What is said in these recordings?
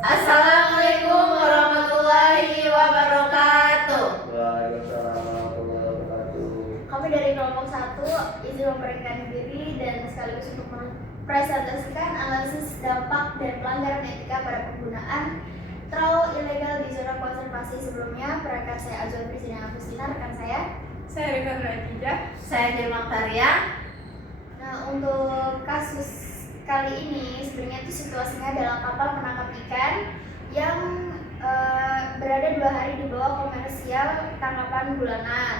Assalamualaikum warahmatullahi wabarakatuh. Waalaikumsalam warahmatullahi wabarakatuh. Kami dari kelompok 1 izin memperkenalkan diri dan sekaligus untuk mempresentasikan analisis dampak dan pelanggaran etika pada penggunaan trawl ilegal di zona konservasi. Sebelumnya, perkenalkan saya Azwan Priscina Agustina, rekan saya Rika Nurajijah. Saya Dirma Karya. Nah, untuk kasus kali ini sebenarnya itu situasinya dalam kapal penangkap ikan yang berada 2 hari di bawah komersial tangkapan bulanan.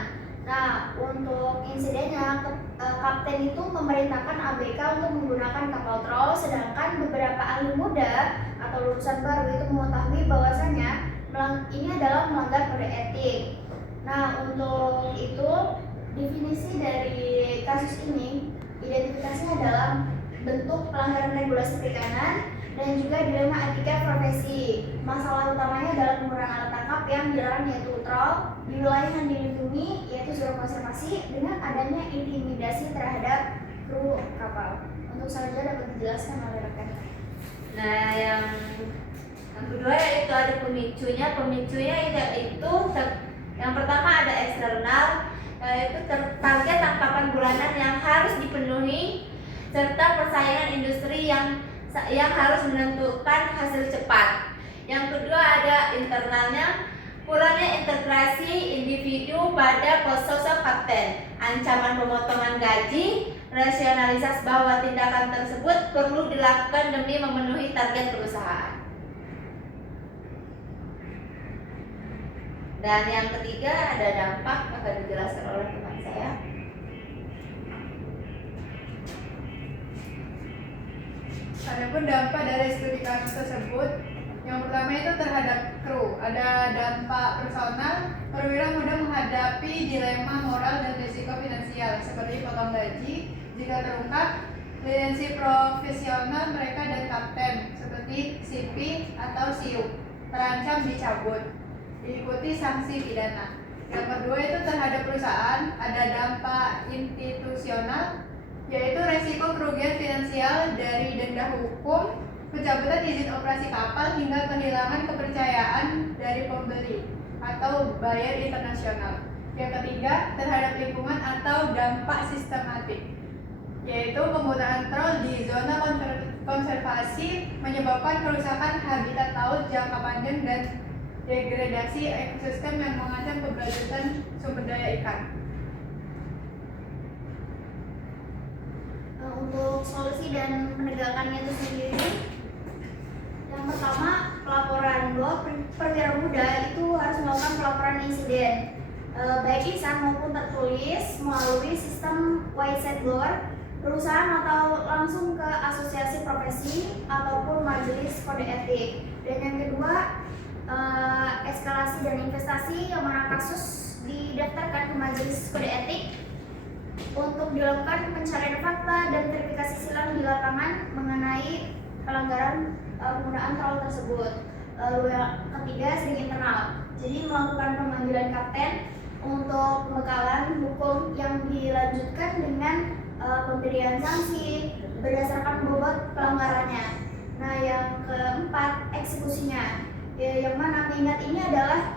Nah, untuk insidennya kapten itu memerintahkan ABK untuk menggunakan kapal trawl, sedangkan beberapa ahli muda atau lulusan baru itu mengetahui bahwasanya ini adalah melanggar kode etik. Nah, untuk itu definisi dari kasus ini identifikasinya adalah bentuk pelanggaran regulasi perikanan dan juga dilema etika profesi. Masalah utamanya adalah penggunaan alat tangkap yang dilarang yaitu trawl di wilayah yang dilindungi yaitu zona konservasi dengan adanya intimidasi terhadap kru kapal. Untuk selanjutnya dapat dijelaskan oleh rekan. Nah, yang kedua yaitu ada pemicunya. Pemicunya itu yang pertama ada eksternal, yaitu target tangkapan bulanan yang harus dipenuhi serta persaingan industri yang harus menentukan hasil cepat. Yang kedua ada internalnya, kurangnya integrasi individu pada sosok kapten, ancaman pemotongan gaji, rasionalisasi bahwa tindakan tersebut perlu dilakukan demi memenuhi target perusahaan. Dan yang ketiga ada dampak, akan dijelaskan oleh teman saya. Adapun dampak dari studi kasus tersebut, yang pertama itu terhadap kru. Ada dampak personal, perwira muda menghadapi dilema moral dan risiko finansial seperti potong gaji jika terungkap, lisensi profesional mereka dan kapten seperti CP atau SIUP terancam dicabut, diikuti sanksi pidana. Yang kedua itu terhadap perusahaan, ada dampak institusional, yaitu resiko kerugian finansial dari denda hukum, pencabutan izin operasi kapal hingga kehilangan kepercayaan dari pembeli atau buyer internasional. Yang ketiga terhadap lingkungan atau dampak sistematik, yaitu penggunaan trawl di zona konservasi menyebabkan kerusakan habitat laut jangka panjang dan degradasi ekosistem yang mengancam keberlanjutan sumber daya ikan. Untuk solusi dan penegakannya itu sendiri, yang pertama pelaporan bahwa perwira muda itu harus melakukan pelaporan insiden baik lisan maupun tertulis melalui sistem whistleblower perusahaan atau langsung ke asosiasi profesi ataupun majelis kode etik. Dan yang kedua eskalasi dan investasi yang mana kasus didaftarkan ke majelis kode etik untuk dilakukan pencarian fakta dan verifikasi silang di lapangan mengenai pelanggaran penggunaan trawl tersebut. Lalu yang ketiga sering internal, jadi melakukan pemanggilan kapten untuk pembekalan hukum yang dilanjutkan dengan pemberian sanksi berdasarkan bobot pelanggarannya. Nah, yang keempat eksekusinya, yang mana mengingat ini adalah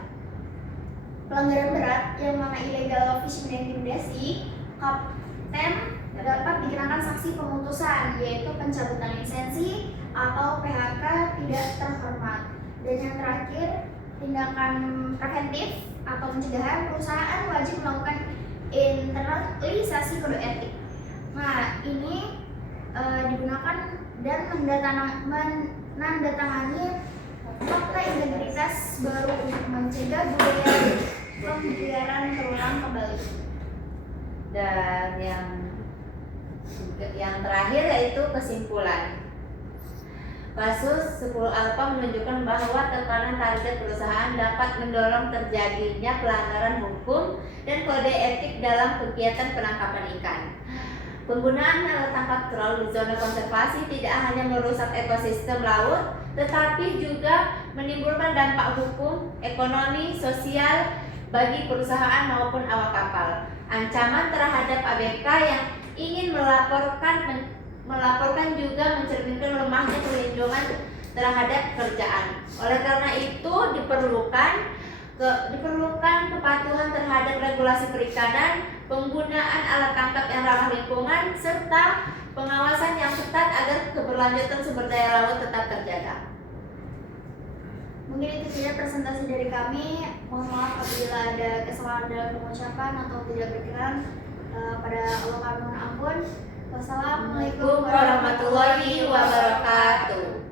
pelanggaran berat yang mana illegal fishing dan intimidasi, kapten dapat dikenakan sanksi pemutusan yaitu pencabutan lisensi atau PHK tidak terhormat. Dan yang terakhir tindakan preventif atau pencegahan, perusahaan wajib melakukan internalisasi kode etik. Nah, ini digunakan dan menandatangani fakta integritas baru untuk mencegah budaya pembiaran terulang kembali. Dan yang terakhir yaitu kesimpulan. Kasus 10 Alfa menunjukkan bahwa tekanan target perusahaan dapat mendorong terjadinya pelanggaran hukum dan kode etik dalam kegiatan penangkapan ikan. Penggunaan alat tangkap trawl di zona konservasi tidak hanya merusak ekosistem laut, tetapi juga menimbulkan dampak hukum, ekonomi, sosial bagi perusahaan maupun awak kapal. Ancaman terhadap ABK yang ingin melaporkan juga mencerminkan lemahnya perlindungan terhadap kerjaan. Oleh karena itu diperlukan kepatuhan terhadap regulasi perikanan, penggunaan alat tangkap yang ramah lingkungan, serta pengawasan yang ketat agar keberlanjutan sumber daya laut tetap terjaga. Mungkin itu saja presentasi dari kami. Mohon maaf apabila ada kesalahan dalam pengucapan atau tidak berkenan. Pada Allah kami mohon ampun. Wassalamualaikum Warahmatullahi wabarakatuh.